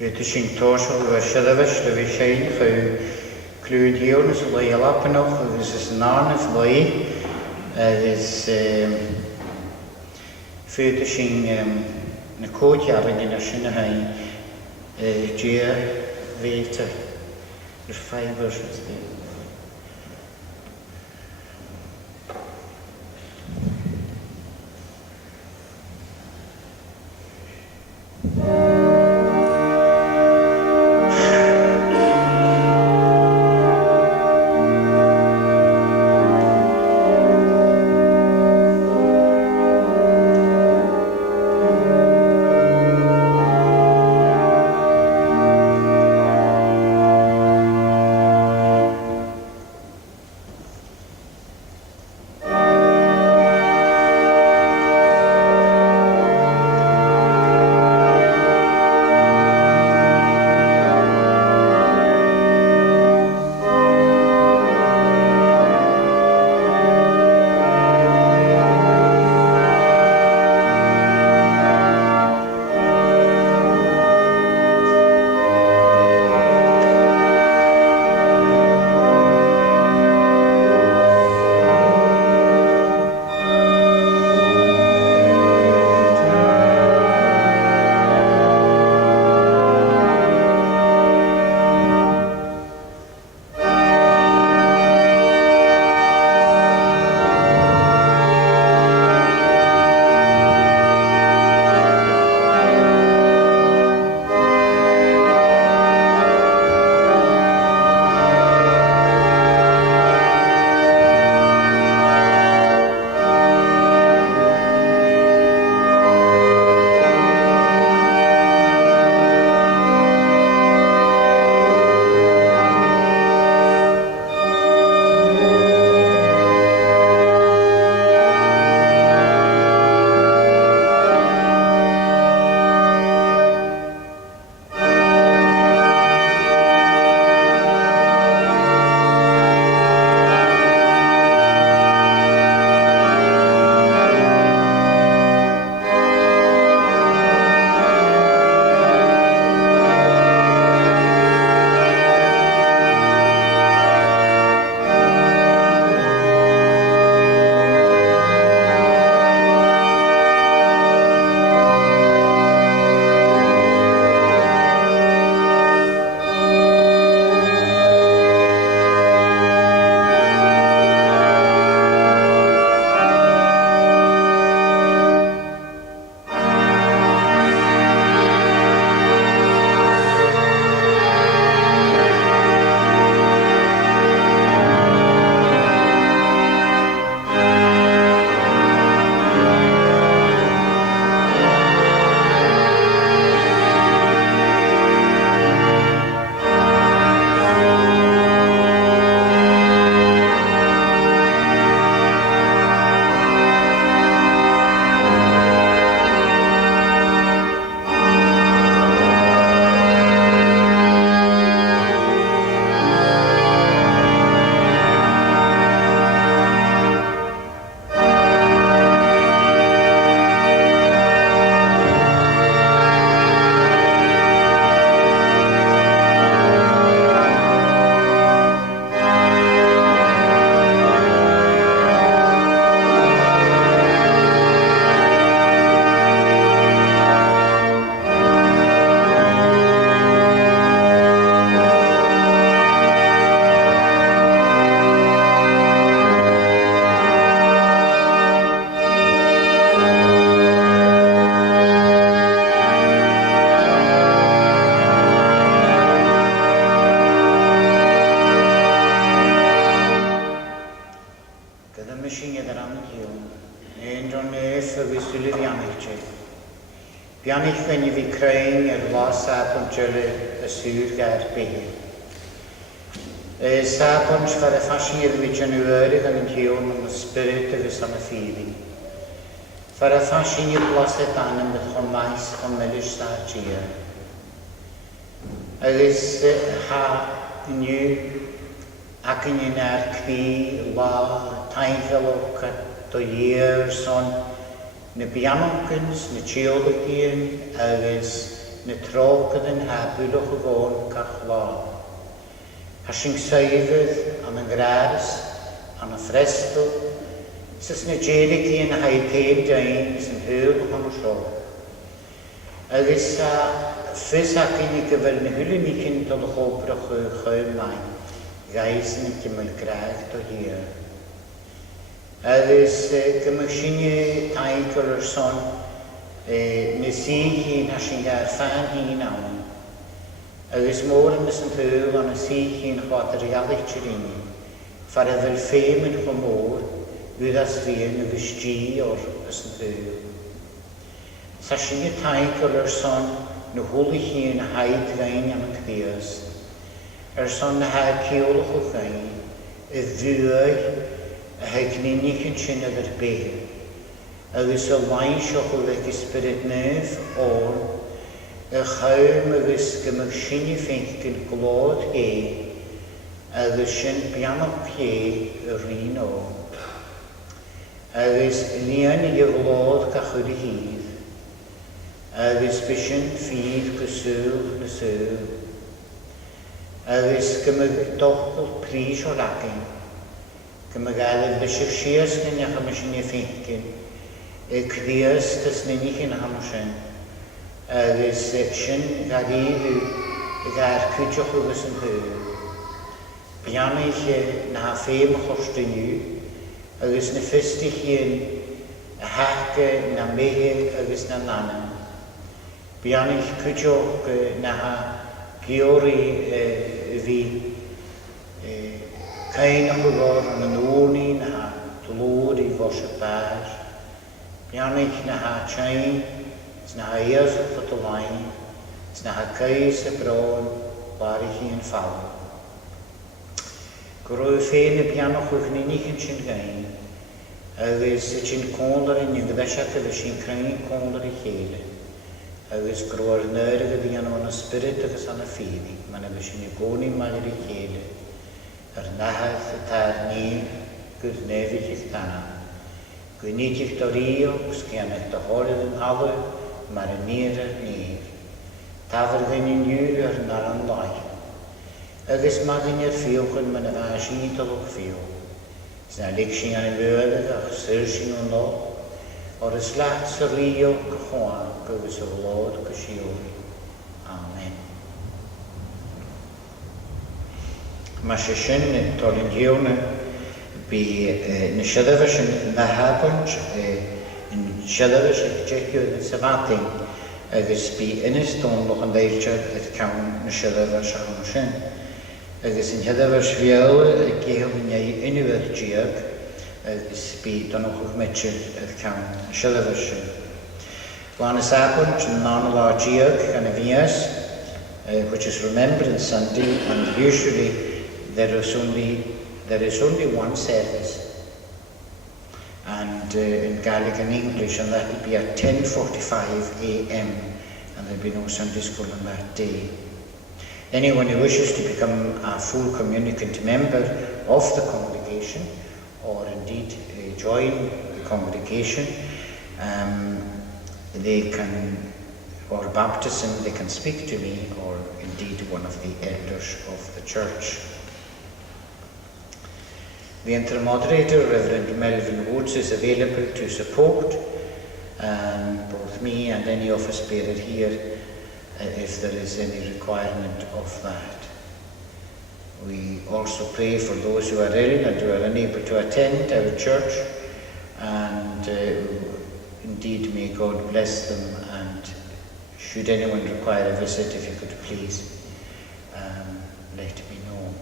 Fydd sy'n tosol o'r siadafell dy fi sy'n clwyd hiwn ys lai alapanoch ys ys narn ys lai fydd sy'n na codiar yn sy'n y hain dia feta ys fibers ys di. Bianich fen I fi creu'n las sapon jylle y sŵr gair behi. Sapon far y ffasi i'r widjan ywyrydd yn hiwn yn y spirit of his on y feeling. Far y ffasi i'r blaset anam with chon maes chon melish da gia. Agos ha new ac yn un ar cri la taifel o do years on na bianonkens, na teologien, agos na trócad yn habwylwch o gôn cach lá. Hasing saifydd am yn gras, am y ffrestol, sys na djerig i yn haipéid dain sy'n hyl hon o sio. Agus a ffys ac yn I gyfer na hwylyn I cyn dod o chobrach o chwyl main, gais yn gymryd graag do hir. Agus gymryd sy'n taig o'r son, nes I hyn hasing gair fan hyn awn. Agus môr yn ys yn hyl ond ys I hyn chwad yr ialig tirini, far y fel ffeim yn chwmôr, Wydd as fi'n y fysgi o'r ys yn hyl. Sa sy'n y taig o'r son na hwli hi yn haid gain am y cdias. Son na ha ceolwch o gain, y fwy a ha gninig yn sy'n ydy'r beir. Agus o lain sioch o ddeg ysbryd nef o'r y chawm agus gymig sy'n I ffenc yn glod he, agus sy'n bianol pie y rhin o. Agus lian I glod gachwyd I hydd. Agus bysyn ffydd gyswl na swl. Agus gymig dochol pris o lagin. Gymig alef bysych sias gyn iach am ysyn I ffenkin. Cdias dys nynig yn hamsyn. Agus sy'n gael I gair cwtioch o gys yn hyl. Biannych na ffeim chostyn yw. Agus na ffystich yn hake na mehe agus na nanan. Biannych cwtioch na geori fi cain o gwr yn ynwni na dlwyd I fos y bar. Biannych na chain, na eas o fod o lain, na cais y bron, bar I hi yn ffawr. Gwrw ffein y bianach o'ch ninig yn sy'n gain, agus sy'n condor yn yng Nghymru gyda sy'n creu condor I cheile. Agus gwrw'r nyr gyda bian o'n ysbryd agus an y ffydi, ma'n efo sy'n I goni maler I cheile. Nahath y tar ni, gwrdd nefyd i'ch dana. Gwynid i'ch dorio, sgian eich dohorydd yn alw, ma'r nir ar nir. Tafyr gyn i'n yw'r nar an lai. Agus magin i'r ffiwch yn ma'n efo sy'n dolwch ffiwch. Sy'n alig sy'n an y fyrdd ach syr sy'n o'n lo. O'r yslat sy'r lio gychwan gywys o lod gysioli. Amen. Mae sy'n tolyn diwn by na siadaf sy'n mahabont yn siadaf sy'n gechio yn safating agus by ynys don loch yn deiltiad at cawn na siadaf sy'n agus yn siadaf sfiawl y gehl yn ei unwyd diag agus by don o'ch metchyd at cawn na siadaf sy'n. Gwan y sabont yn non la diag gan y fias, which is Remembrance Sunday, and usually there is only one service, and in Gaelic and English, and that will be at 10:45 a.m. and there will be no Sunday school on that day. Anyone who wishes to become a full communicant member of the congregation, or indeed join the congregation, they can, or baptism, they can speak to me, or indeed one of the elders of the church. The inter-moderator, Reverend Melvin Woods, is available to support both me and any office bearer here if there is any requirement of that. We also pray for those who are ill and who are unable to attend our church, and indeed may God bless them, and should anyone require a visit, if you could please let me know.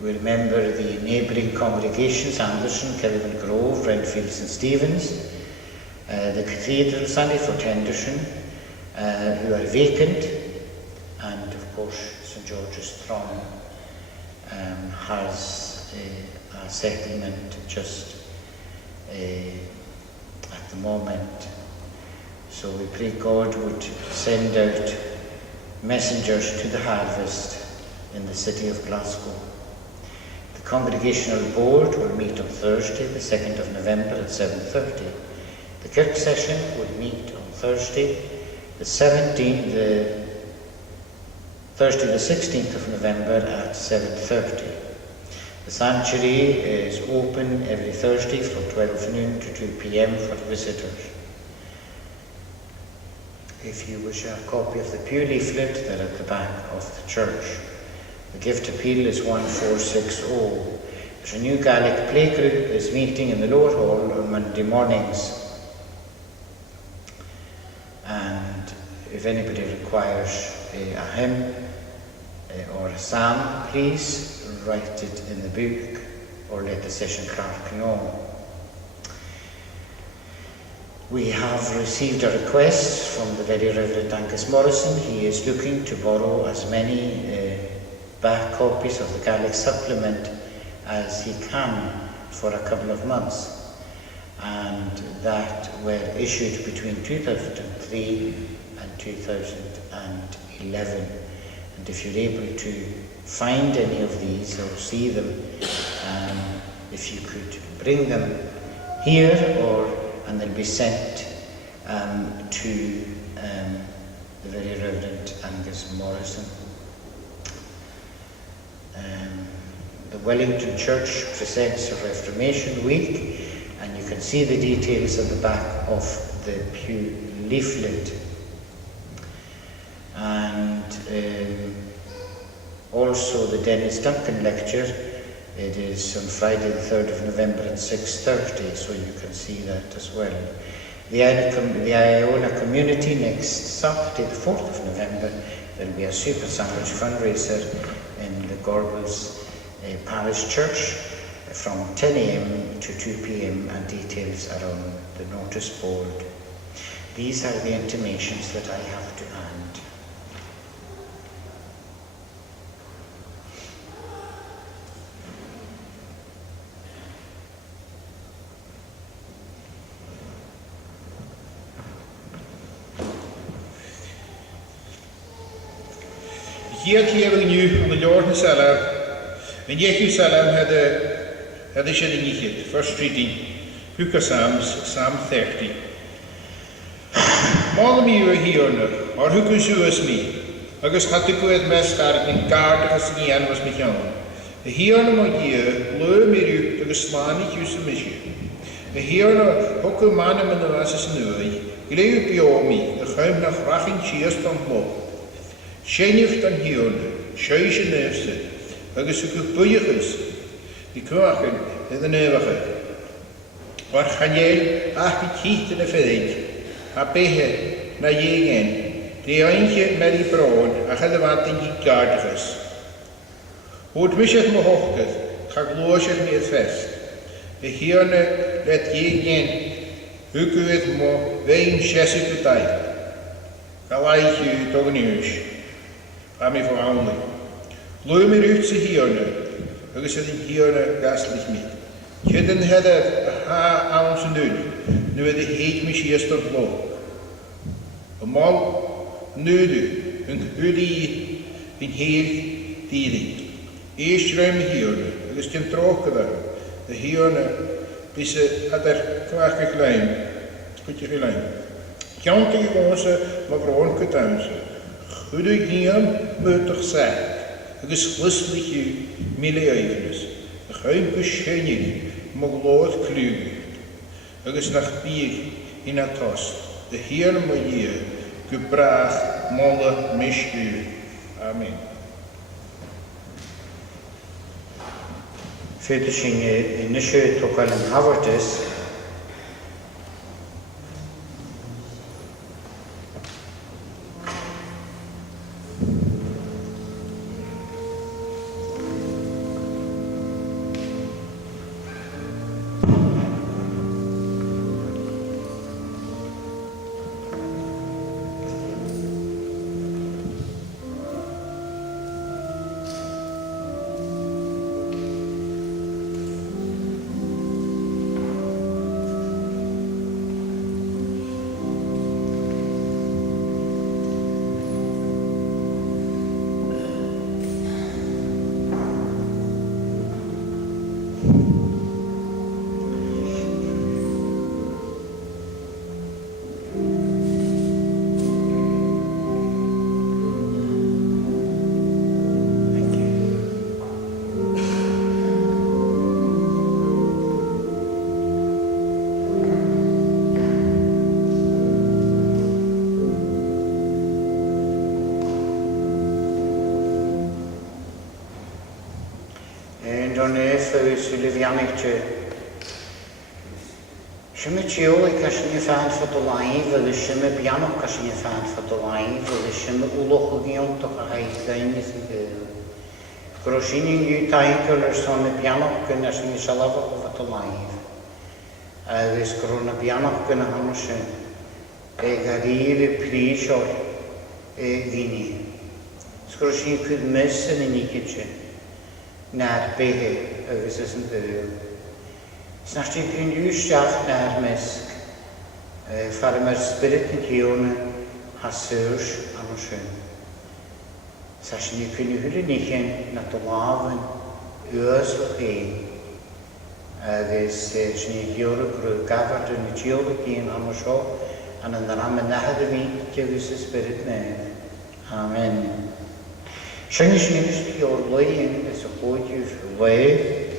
We remember the neighbouring congregations, Anderson, Kelvin Grove, Renfield St Stephen's, the Cathedral, Sunnyfoot, Henderson, who are vacant, and of course St George's Throne has a settlement just at the moment. So we pray God would send out messengers to the harvest in the city of Glasgow. The Congregational Board will meet on Thursday, the 2nd of November at 7:30. The Kirk Session will meet on Thursday, Thursday the 16th of November at 7:30. The sanctuary is open every Thursday from 12 noon to 2 p.m. for visitors. If you wish a copy of the pew leaflet, they're at the back of the church. The gift appeal is 1460. There's a new Gaelic playgroup is meeting in the lower hall on Monday mornings. And if anybody requires a hymn or a psalm, please write it in the book or let the session clerk know. We have received a request from the Very Reverend Angus Morrison. He is looking to borrow as many back copies of the Gaelic supplement as he can for a couple of months, and that were issued between 2003 and 2011. And if you're able to find any of these or see them, if you could bring them here, and they'll be sent to the Very Reverend Angus Morrison. The Wellington Church presents a Reformation Week, and you can see the details at the back of the pew leaflet. And also the Dennis Duncan lecture. It is on Friday the 3rd of November at 6:30, so you can see that as well. The Iona community next Saturday the 4th of November, there will be a Super Sandwich fundraiser in the Gorbals Parish Church from 10 a.m. to 2 p.m. and details are on the notice board. These are the intimations that I have to hand. Hier we nu aan de Jordan Salam. En Jehu Salam had a shilling hit. First reading, Book of Psalms, Psalm 30. Mála mi ua hiorna, or who can show us me? Agus hat to go at mestar in guard of us nian was me young. The hiorna mo year, low me ru, agus slani hus a mission. The hiorna, hoku manam in the vasas nui, gleu biomi, the home nach rachin cheers from law. Shenif dan hiorna, sheisha nefse, agus uku buiachus, die kwaken in de nevige. Waar Chanel achtig in de verdient, a behe na jegen, die eindje met die brood, a gede wat in die kaartiges. Hoe het wisset me hoogket, ga gloosje me het vest. De hierne let jegen, uku het mo wein chessie partij. Gelijk u toch nieuws, ga me veranderen. Loe me uit ze hierne, agus het in hierne gastlich niet. Jeden hadden ha aan zijn deur, nu de heet me tot loop. Een mal nu een hudie in heel diering. Eerst ruim hierne, agus ten trokken daar. De hierne is had er kwaak klein, goed klein. Kante onze maar gewoon kutanse. Goede giem moet toch zijn. Agus glistlich u milieunes. De geheim geschenning. Moglood kluge, agus nach bier in a tost, de Heer moeie, gebracht, molle, mischu. Amen. Verder zingen in de shirt ook wel een havertes. Livianic Shimmy Chioli Cashin fan for the line, the Shimmy Piano Cashin fan for the line, the Shimmy Ulohugion to high things in the Groshini new tinkers on the piano can as me salava over the line. This Corona piano can hamushin. Gadir preach or vini. Scrushin could miss in the kitchen. Naar behe, this isn't the. Snarty can you shaft naar misk. Farmer spirit in Kiona has surge amushin. Sashin you can you nichen, not the laven, yours of pain. This Shnigura gathered in the Geology in Amusho. And in the name of the give us the Spirit name. Amen. Shinish ministry your way in the support you way.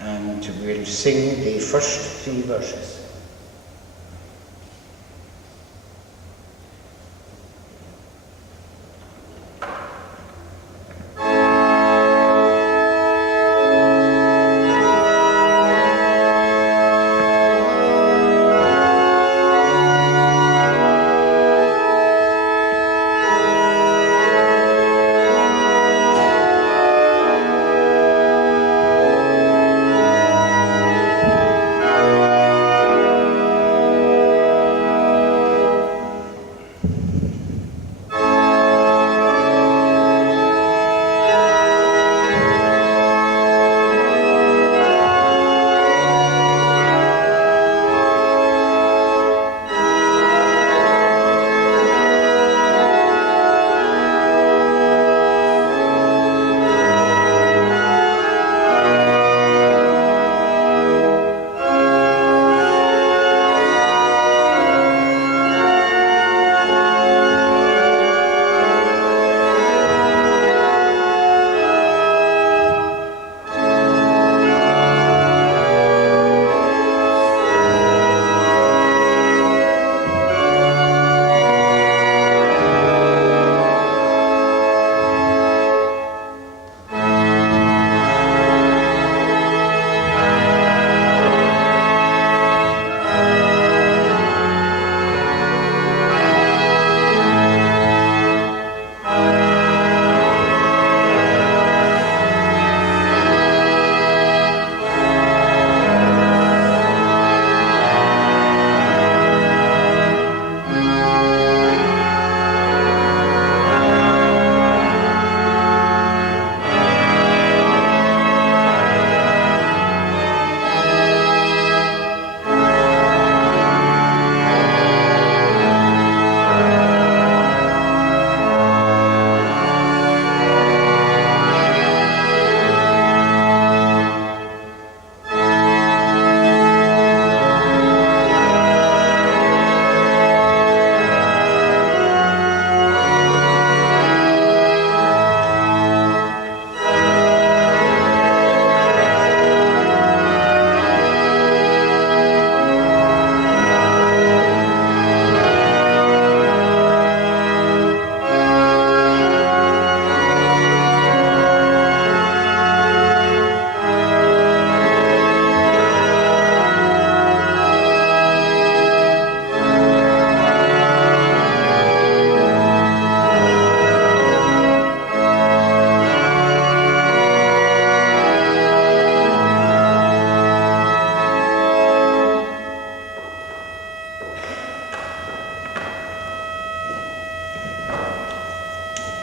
And we'll sing the first 3 verses.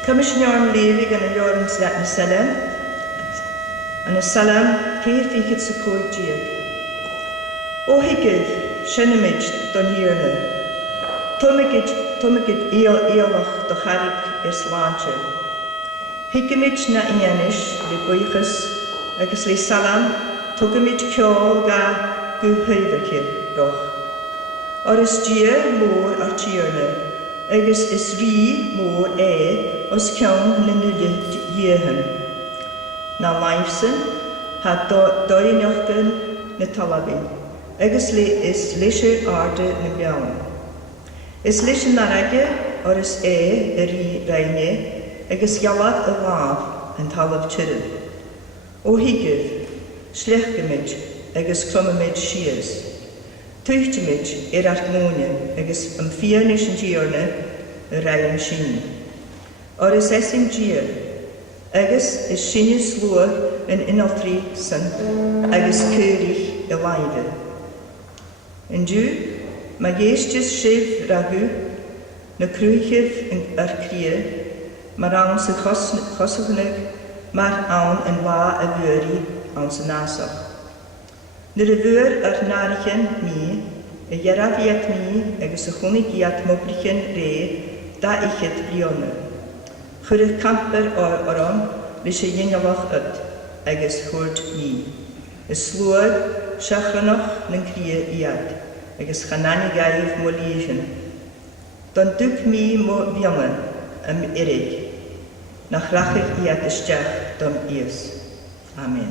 Commissioner Levy gan a Lawrence that na Salem, and a Salem Keith it's a courtier. O higid, Shenamid, Dunhirna, Tumagid Eolach, the Harik Islanche. Higamid na Ianish, the Buichas, agus le Salam, Tugamid Kjol ga Guhuvakir, Roch. Or is Gia more or Tierna. Agus is rí mór os ceann na nuile dhéhan. Na maimhsan, ha dóineachgan na talabin, agus is leisir arde na bean. Is leisir na rage or is rí reine, agus galad a bhav, yn talamh tíre. Ó hiigeh, sleachgamid agus clomamid sias. Tuachtamid archnóine agus am fianis an díorna a raim sin. Is esim dia, agus is sinne slua in inaltri san, agus curich a laive. In du, ma geestis shiv ragu, na cruichiv in cria, mar aan se chosognig, mar aan en wa a vuri aan se nasach. Na de vur narichen mi, a jaraviat mi, agus a chonigiat mobrichen re, da ich het brionne. Chwyrdd camper oron, lys y yngalach yd, agus chwrdd ni. Ys slwyd, siachranoch ny'n cria iad, agus chanani gaif mo liegen. Don dwg mi mo fiongen am irig, na chrachig iad ysdiach dom ies. Amen.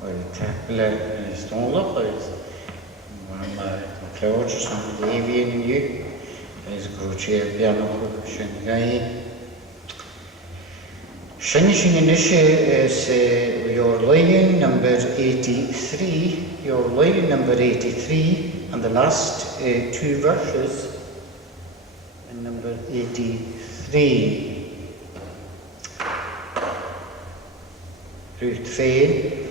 Wel, teple stônloch oedd. Mae Clywrs yn ddefi yn yw, ys grwtio bianwch sy'n gai. Sy'n sy'n ynysio is your line number 83, your line number 83, and the last two verses in number 83. Ruth Faye.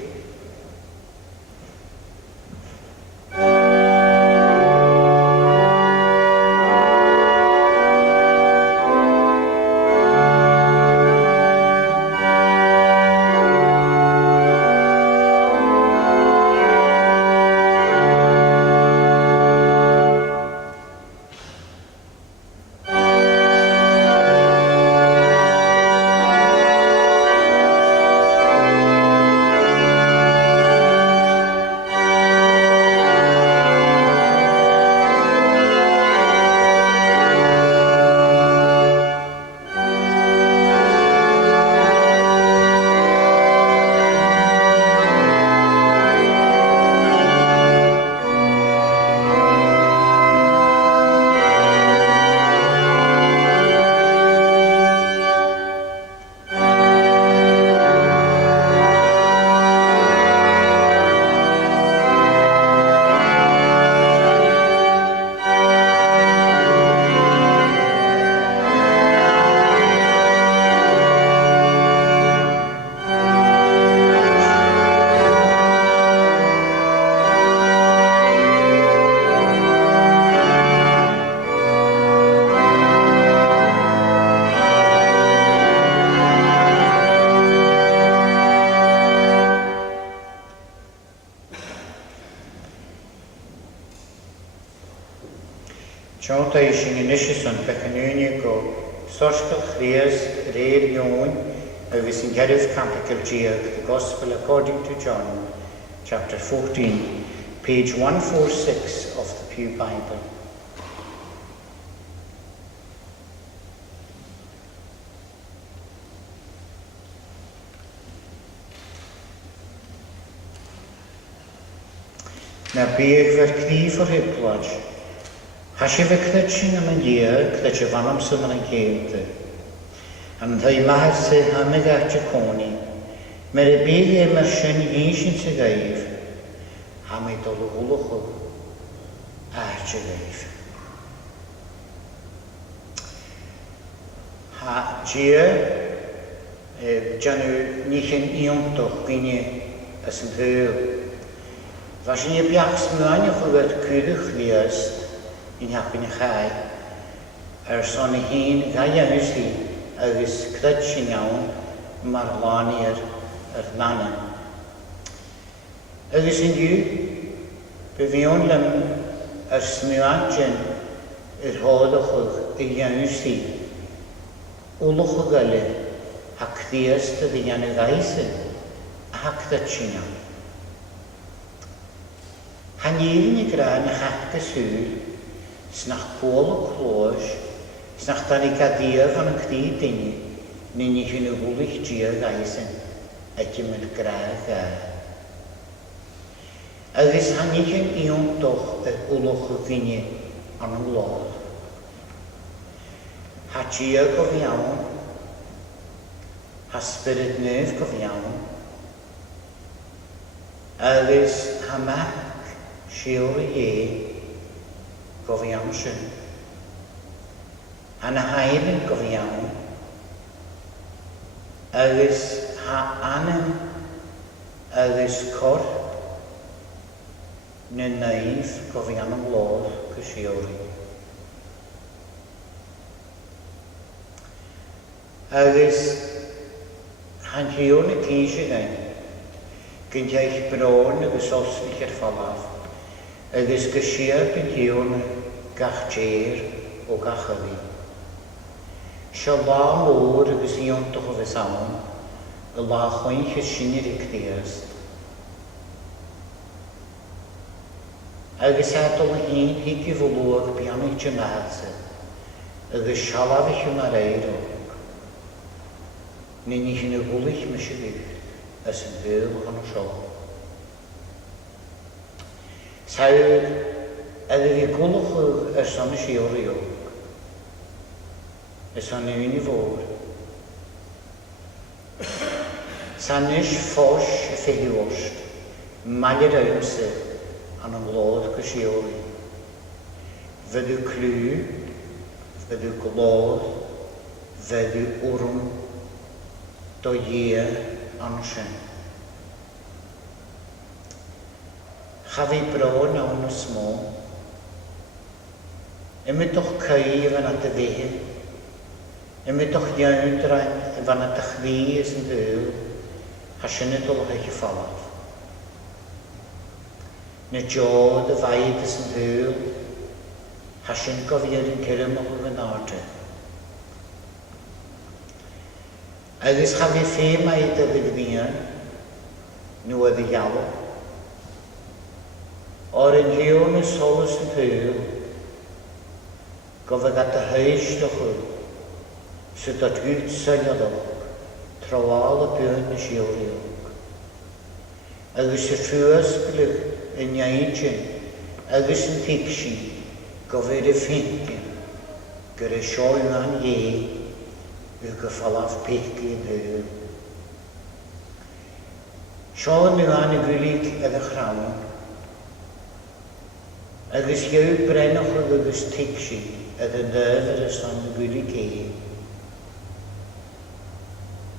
Siont eisiau yn eisiau sy'n pecanwni go sosgal chrias reir iwn agus yn gerif campicol diag, the Gospel according to John, chapter 14, page 146 of the Pew Bible. Na byg fyr cnif o'r hyblad, Hashe fe cnetsin am yn ier, cnetsi fanam sy'n yn ceirte. Am ddau mahar sy'n hamig at y coni, mer y byg e mer sy'n ysyn sy'n gaif, ham ei dolwg wlwch o at y gaif. Ha dier, janw nichen iontoch gyni as yn dhyl. Fas yn y biacs mlaen o'ch wyd cwydwch liast, in hapin chai son hyn gai anwsi agus credsin iawn mar lani nana. Agus yn yw, byfion lym smyadjen hodwch y anwsi wlwch o gale a cdiast y ddian y gaisyn a credsin iawn. Hanyirin i gran y chach gyswyr Snach pôl o clôs, snach dan I gadiaf an y cdi dynnu, nyn I hyn y hwlich diar gaisyn, ydym yn graag a. Agus han I hyn iwn doch y wlwch o gynnu an y lol. Ha tia go fiawn, ha spirit nef go fiawn, agus ha mac siwr ie go fiawn sy'n. Ha na haelyn go fiawn, agus ha anem agus corp na naif go fiawn yn lodd go siwr ie. Agus han hiwn y cysio gael, gynteich bron agus oslich fallaf, agus gysiad yn hiwn gach jer o gach ydi. Sio la môr agus iontach o fesawn, y la chwain chysynir i cdiast. Agus adol yn higi fwlwg biannig jynadse, agus sialaf eich yn ar eiro. Nyn i hyn y gwlich mis i ddych as yn fyl gan o sio. Sa'r edrych i gwlwch ys o'n ys i o'r iog. Ys o'n un i fôr. Sa'n ys ffos y ffegi wost. Malir awnse an yn glod gys i o'r i. Fydd y clw, fydd y glod, fydd y wrm, do ie an sy'n. Chaf ei bron awn y smó. Ymwyd o'ch cael fan at y ddehe. Ymwyd o'ch iawndrain fan at ych ddies yn ddyl. Ha sy'n ydol o'ch eich ffalaf. Na jod y faid ys yn ddyl. Ha sy'n gofio'r yn cyrym o'ch yn ardau. Agus chaf ei ffeim ai dy ddigdian, nhw oedd ei galw. O'r yn hiwn y solus yn pyl, gofod at y heist o'ch sydd at gwyt syniadol, troal y byn y siwriog. Agus y ffwys glyg yn iaidyn, agus yn tigsi, gofod y ffintyn, gyda sioen an ie, yw gyffalaf pechgi yn hyl. Sioen yw an y gwylig edrych rawn. Agus yw brennoch agus tigsi edrych dyfr ys an y gwylig e.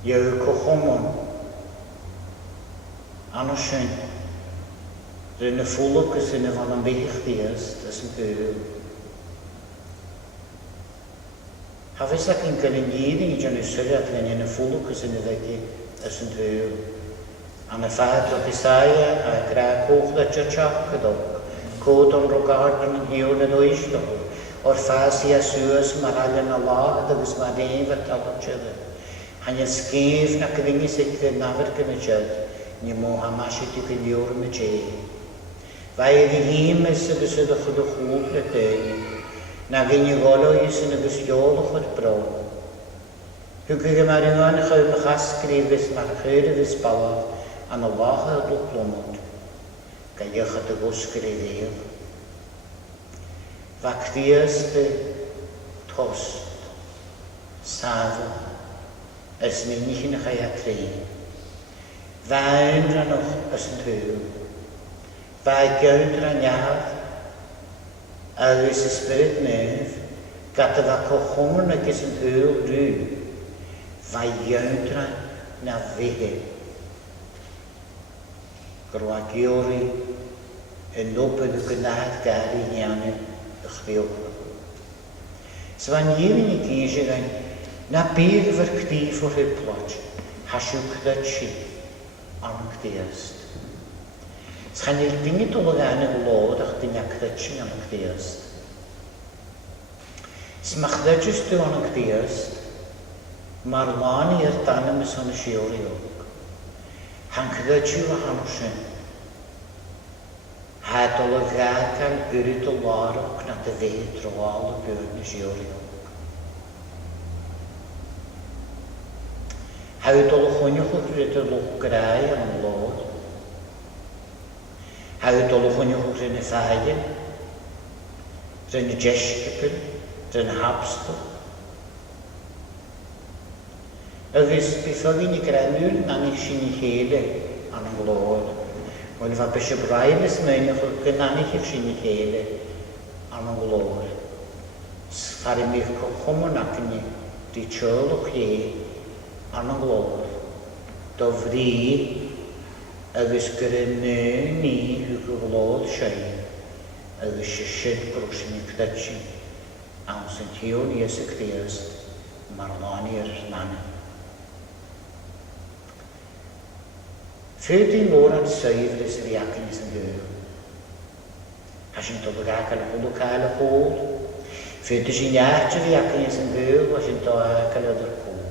Yw cochomon. Anna sy'n. Ryn y ffwlwg ys yn y fan am bech diast ys yn hyl. Hafes ac yn gael yn gyd i john ystyried yn y ffwlwg ys yn y ddegi ys yn hyl. An y ffad o Bisaya a gra coch da tjachak ydog. Cod o'n rogard yn hiwn yn oeisdog. O'r ffas i asws marall yn ala ydygys mae def at al o'n tjydd. Han y sgef na cyddyngu sydd yn nafyr gyn y tjydd. Ni mo hamasid i gyliwr yn y tje. Fai edrych hym ys ydys ydych ydych chwb le deg. Na gyn i golo ys yn ydys iolwch o'r bron. Hwgwyd y mariwan y chawm ych asgrifus mar chyr y ddys balaf an o lach y blwmod. Gael ych at y gwsgr ei ddeil. Fac ddias dy tost, safo, ys ni'n chi'n chai atri. Fain rhan o'ch ys yn hyw. Fai gawd rhan iad, agus ysbryd nef, gata fa cochwmr na gys yn hyw rhyw. Fai gawd rhan na fehe. Gyrwagiori yn nobod y gynnad gari iannu y chriwch. So fan yw'n i gysio gael, na bydd fyr cdif o rhyblod, hasiw cdad si am cdiast. S'chan i'r dingid o lygan y glod a'ch dynia cdad si am cdiast. S'ma cdad jyst yw am cdiast, mae'r lan i'r dan ym yson y siwr i og. Han cdad si o hansyn. Had o lygan gan yryd o larog na dy fe droal o byrn y siwr i og. Hawyd o lwchwniwch o ryd o lwch grau am lod. Hawyd o lwchwniwch o ryd y ffaen. Rydyn y jesgybyn, rydyn y habstol. Agus beth oedd un I granwyr nanig sy'n I chéle an an glôd. Wel fa bys y braidd ys mewn o'ch gynanig i'ch sy'n I chéle an an glôd. Sfari mi'ch cwchwmwn ac ni di tiol o'ch ie an an glôd. Do fri agus gyda ni hwg o glôd siai. Agus sy'n grwsyn I cdydsi. Awn sy'n tîl ni ys y cdiast mar lani ar nana. Fyd I môr an saif lys yr iacyn ys yn gyr. Hasyn to bagacal hwlw cael y hôl. Fyd ys i'n iach yr iacyn ys yn gyr, hasyn to agacal ydyr hôl.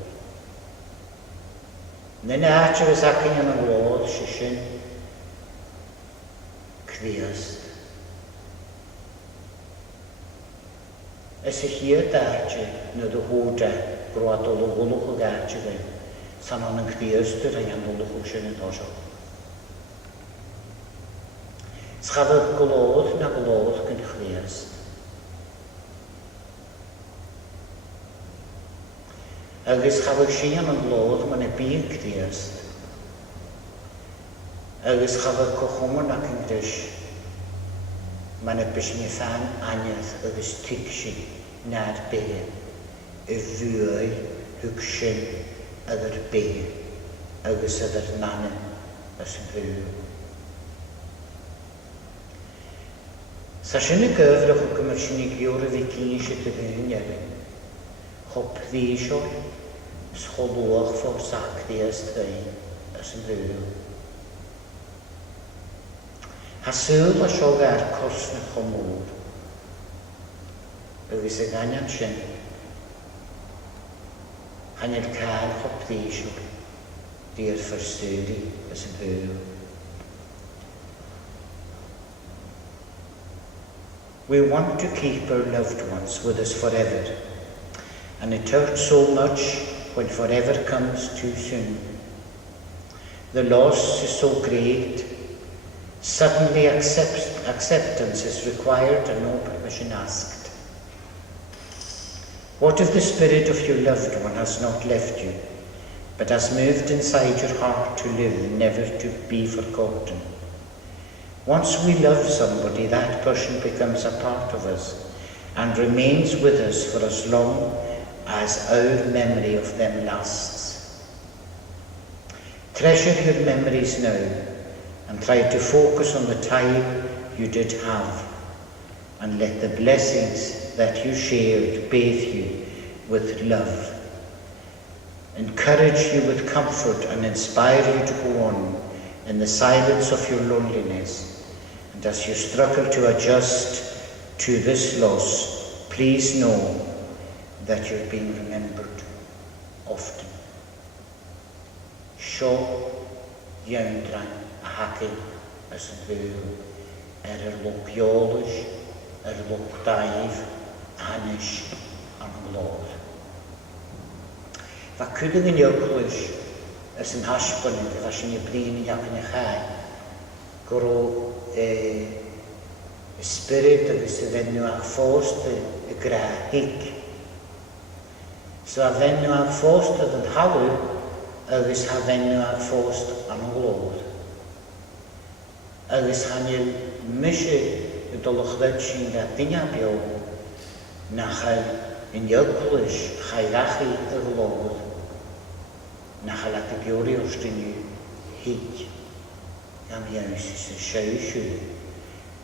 Nyn iach yr iacyn yn y glôd sy'n cwiast. Ys y hir dachi nid o hwda groadol o hwlwch o gachi fe. San o'n cwiast yr ein hwlwch o sy'n y dosio. Schafodd glôd na glôd gyn chwiast. Agus chafodd sy'n yn glôd ma'n e byd cwiast. Agus chafodd cochwmwn ac yn dys. Ma'n e bys ni fan aniath agus tigsi na'r bege. Y fwy hwgsyn ydy'r bege. Agus ydy'r nanen ys yn fwy. Sa sy'n y gyfrwch o gymryd sy'n I giwr y fi gyn sy'n dy hyn iawn. Hop ddisiol, sgolwch ffordd sac ddiast hyn ys yn fwy. Ha syl a siog ar cwrs na chomwr. Ydys y ganyan sy'n. Hanner cael hop ddisiol, di'r ffyrstyri ys yn fwy. We want to keep our loved ones with us forever, and it hurts so much when forever comes too soon. The loss is so great, suddenly acceptance is required and no permission asked. What if the spirit of your loved one has not left you, but has moved inside your heart to live, never to be forgotten? Once we love somebody, that person becomes a part of us and remains with us for as long as our memory of them lasts. Treasure your memories now and try to focus on the time you did have, and let the blessings that you shared bathe you with love, encourage you with comfort and inspire you to go on in the silence of your loneliness. And as you struggle to adjust to this loss, please know that you're being remembered often. Sio iawn a hacu as yn fyw lwg lwg daif, hanes an glôd. Fa cwdig yn ywglwys as yn hasbon yn gyda sy'n I brin yn iawn yn chai. Goro spirit agus y fenw ag ffost y gra hig. So a fenw ag ffost yd yn hawl agus ha fenw ag ffost an glôd. Agus hanil mysio y dolwch ddod sy'n ga dynabio na chael yn ywglwys chael achu y glôd na chael ag y biori os dyn ni hig. Am iawn sy'n siw siw.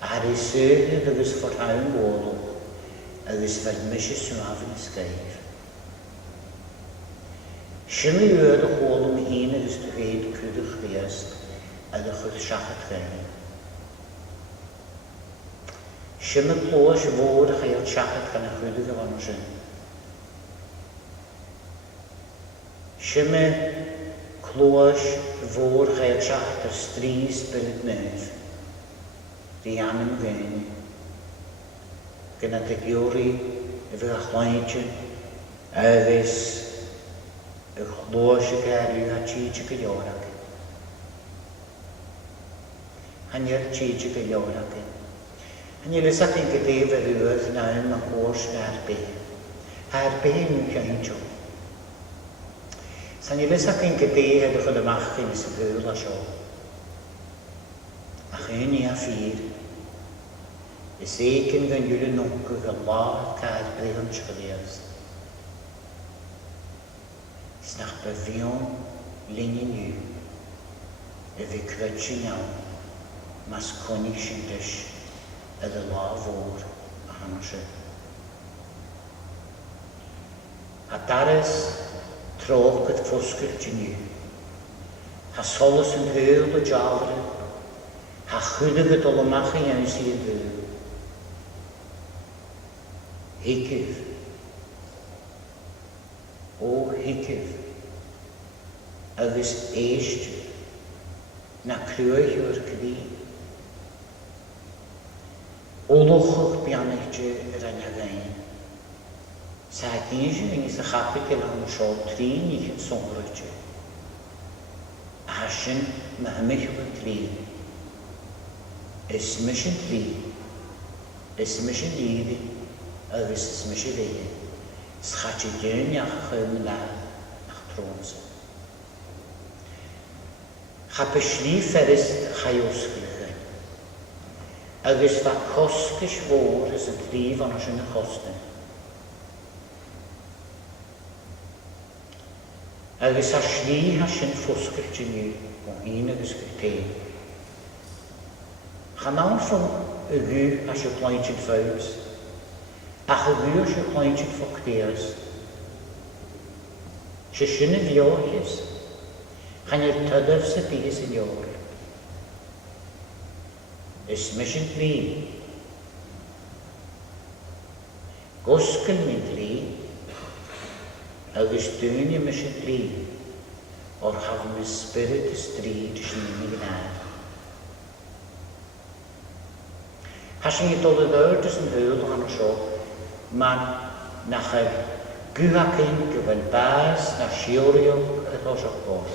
Ar ei sydd agus fforhawn gwolwch agus fel mysio sy'n afn ysgaif. Sy'n ei yw'r gwolwm hyn agus dy gweud cwydwch ddiast a ddych oedd siachat gael. Sy'n ei glwys fod ych eil siachat gan y chwydwch y fan o sy'n. Sy'n ei glwys fod ych eil siachat ar strys byrd nef. Di anam gyn. Gyda dy giwri y fy achlaidju agus y chlwys y gari a chyd y gylorag. Hanner chyd y gylorag. Hanner ys ac yn gydef yr ywyd na ym y gwrs na'r be. Ha'r be nhw'n cael jo. Sa'n i lysach yn gyda'i hedwch yn y machyn is y bwyl a sio. A chyn i a ffyr. Is eicyn gan yw'r nwnc gan law cael brehon sgolias. Is nach befion linien yw. Y fi crydsy'n iawn. Mas conig sy'n dys. Y law fôr a hanno sy'n. A dares troch gyda ffosgyr ti'n yw. Ha solus yn hyl o jalre. Ha chwydw gyda olymach yn iawn sy'n dwyl. Higyf. O higyf. Agus eist na crwych yw'r cri. Olwchwch bianach yr anagain. Sa'n eisiau yn ys y chapig y lan sio trin i'ch yn songrwch. A hasyn mae hymych yw'r trin. Ys mysyn trin. Ys mysyn liri. Agus ys mysyn leir. Schatsi dyn i'ch chym la a'ch trons. Chap y slif ferist chaiosglycha. Agus fa cosgys fôr ys y drif ond os yn y chostyn. Agus a slí hasyn ffosgyl ti'n yw o'n hyn agus gyda'n. Chanawn ffwn y gwyr as yw plaint yn ffawrs. Ach y gwyr as yw plaint yn ffocdears. Sy'n y ddiolchus. Chan yw'r tyddaf sy'n bys yn iol. Ys mis yn gli. Gosgyn mynd gli. Agus dyn i mis yn gli. O'r hafn y spirit y stryd sy'n mynd i gynnar. Hasyn i dod y ddod ys yn hwyl o'n sio. Man nach y gwhacyn gyfan bas na siorio y ddosach bod.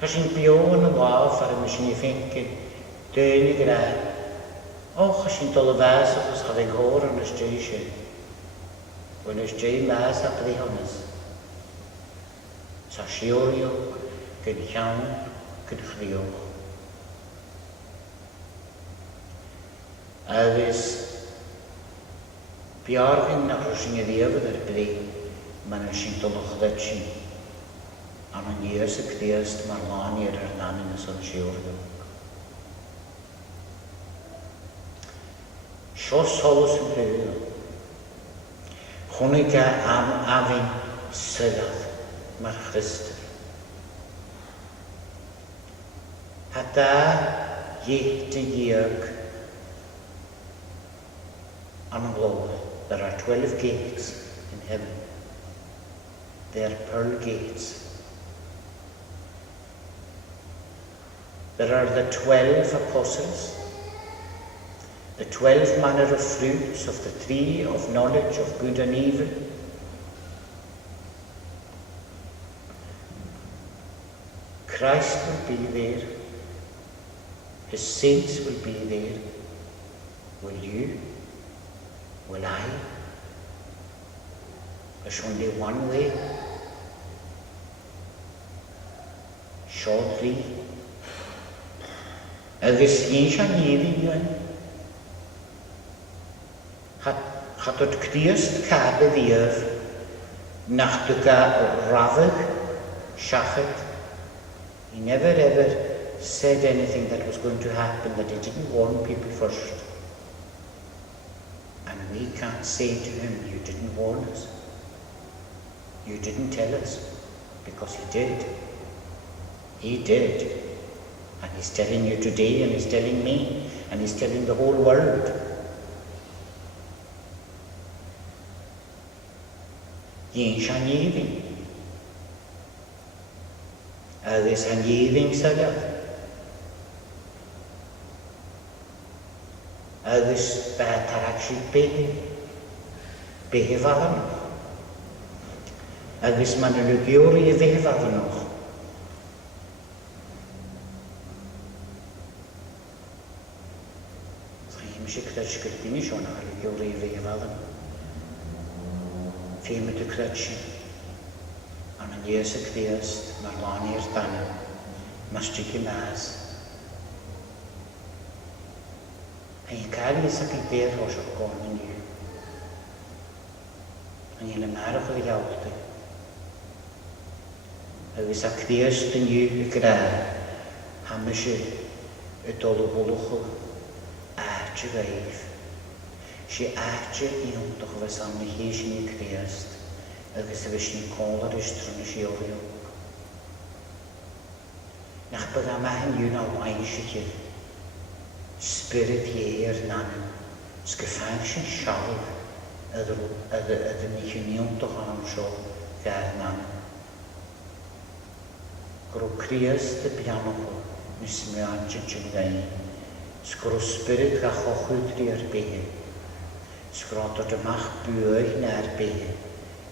Hasyn bio yn y waf ar y mysyn i ffynkin. Dyn i gynnar. Och, hasyn dod y fas os chaf e'n hor yn ysdeisio. When is Jay Mass up the honors. Sashorio, good young, good frio. Agus Bjorgen nach rushing a diva that play, managing to look that she. And on years of clears to Marlani at her land in the Sashorio. Shos holus and blue. Choniga am afin sydd mar Christ. Hada yet a year on a globe. There are 12 gates in heaven. They are pearl gates. There are the 12 apostles. The 12 manner of fruits of the tree of knowledge of good and evil. Christ will be there. His saints will be there. Will you? Will I? There's only one way. Shortly. Agus yshan yeddi yun. Had het kniest kabe diev nach duka ravig shachet. He never ever said anything that was going to happen, that he didn't warn people first. And we can't say to him, you didn't warn us. You didn't tell us. Because he did. He did. And he's telling you today, and he's telling me, and he's telling the whole world. Yin shan yeving. Agus han yeving sagad. Agus batarakshit behevadan. Agus manulugiori behevadan. Shikdashkirtini shona alugiori behevadan. Feme de krutschen. an an Ies y Christ, mae'r lan i'r dan, mae'r strig i mas. A i'n cael i sac i byr o sy'n gôn yn yw. A i'n ymarach o ddiawldi. Agus a Christ yn yw y gra, hamas y dolwbwlwch o aach y gaif. Si aach i ymdwch o fes am y hys yn y Christ. Agus a fes ni'n colar ystron y si oriog. Nach bydd am ahyn yw'n a wain sy'n spirit ieir nanen. Sgyffang sy'n siarad ydyn ni chi'n ymdwch am sio gair nanen. Gro Christ y bianwch o nes mi angen sy'n gain. Sgro spirit ga chochwydri ar behe. Sgro dod ymach bwyd na'r behe.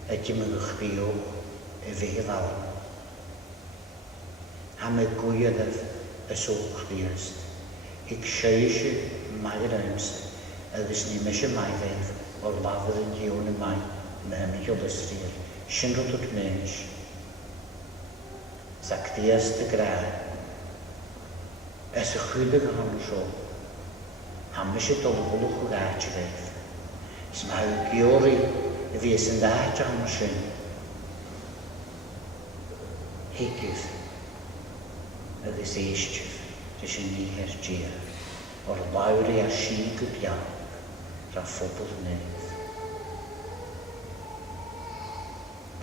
Ydy mynych biwch y fe lawr. Ham y gwyadaf y sôl Christ. Ik sieisio mae'r ymse, agos ni mysio mai ddef o'r lafod yn diwn y mai na hymig o lysrir, sy'n rwyd o'r menys. Sac Christ y gra, ys y chwydig o hon sio, ham mysio dolbwlwch o gael i ddef. Ys mae yw giori y fi sy'n ddaeth am sy'n. Heigydd, agos eistiodd, dys yn ni her dia, o'r lawr a sig y bian, ra phobl nedd.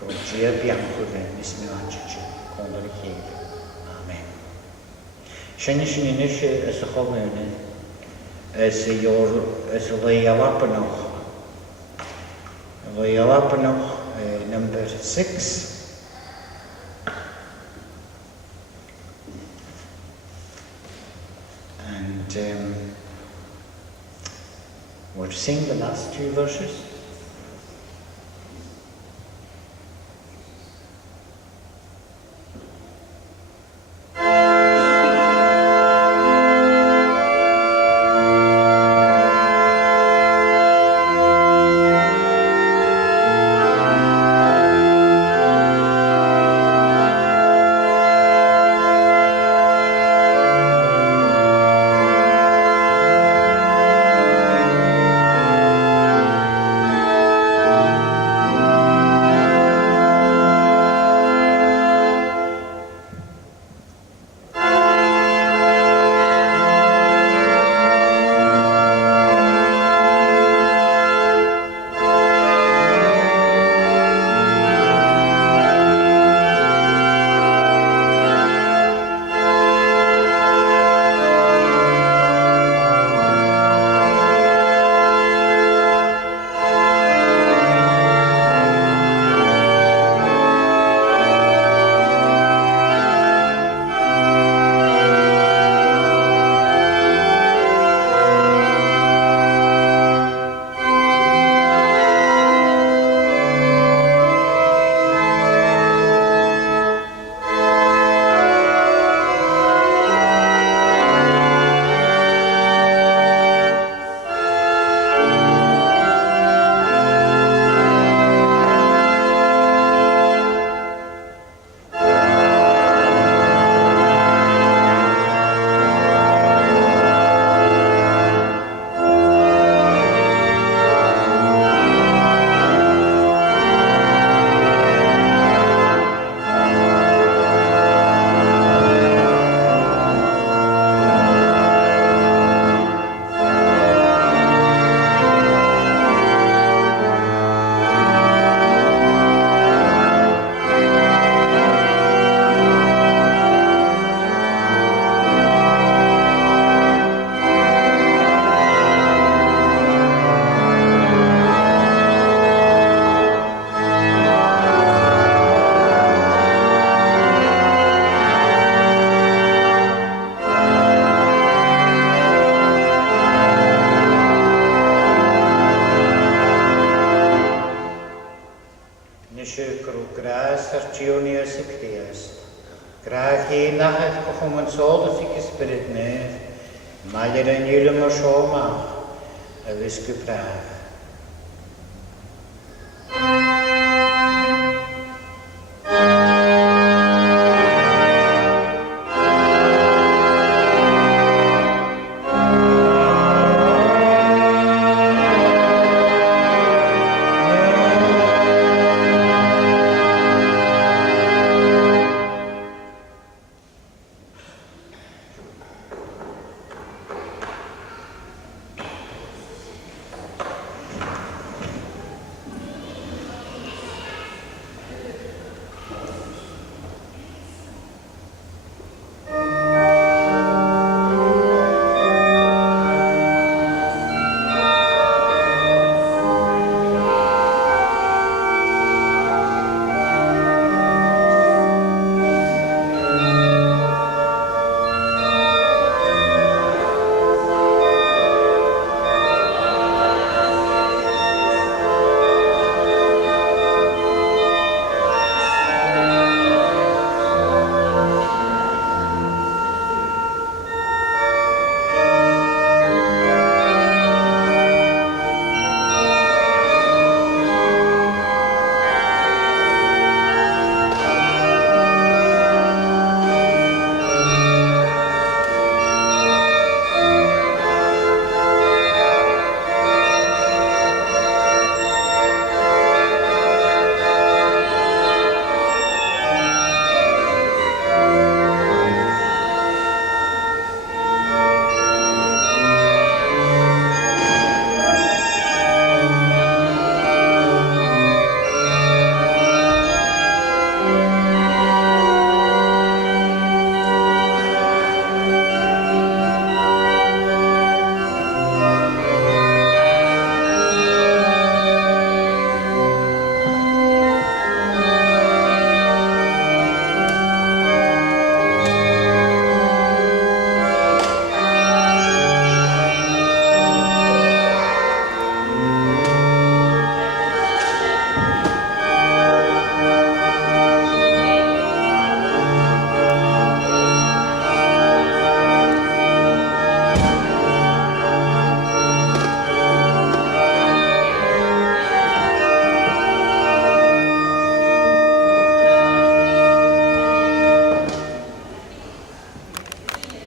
Ro'r dia bian chwydde, nes mi angen conor y ched. Amen. Sy'n ysyn unig ys y chofynu, ys y leialapanoch. Leialapanoch, number 6. We'll sing the last 2 verses. Graag heen nach het gekomen zal de fikke spirit neer, maar je dan jullie maar zo mag, er is gepraat.